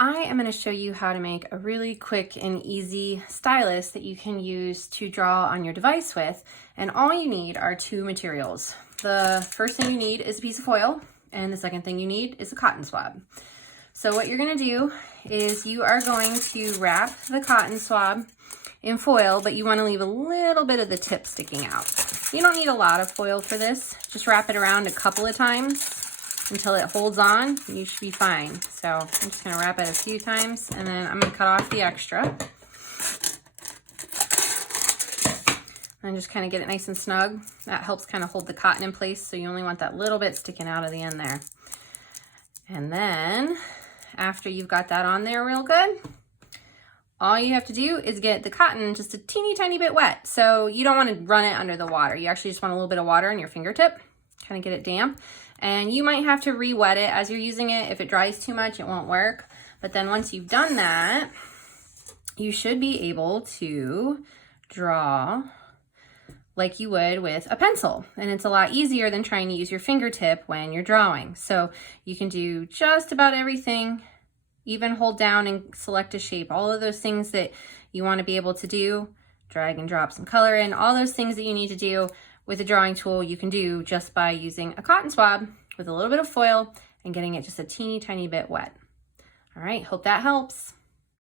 I am going to show you how to make a really quick and easy stylus that you can use to draw on your device with. And all you need are two materials. The first thing you need is a piece of foil, and the second thing you need is a cotton swab. So what you're going to do is you are going to wrap the cotton swab in foil, but you want to leave a little bit of the tip sticking out. You don't need a lot of foil for this. Just wrap it around a couple of times until it holds on. You should be fine. So I'm just going to wrap it a few times, and then I'm going to cut off the extra and just kind of get it nice and snug. That helps kind of hold the cotton in place, so you only want that little bit sticking out of the end there. And then after you've got that on there real good, all you have to do is get the cotton just a teeny tiny bit wet. So you don't want to run it under the water. You actually just want a little bit of water on your fingertip, kind of get it damp. And you might have to re-wet it as you're using it. If it dries too much, it won't work. But then once you've done that, you should be able to draw like you would with a pencil. And it's a lot easier than trying to use your fingertip when you're drawing. So you can do just about everything, even hold down and select a shape. All of those things that you want to be able to do, drag and drop some color in, all those things that you need to do with a drawing tool, you can do just by using a cotton swab with a little bit of foil and getting it just a teeny tiny bit wet. All right, hope that helps.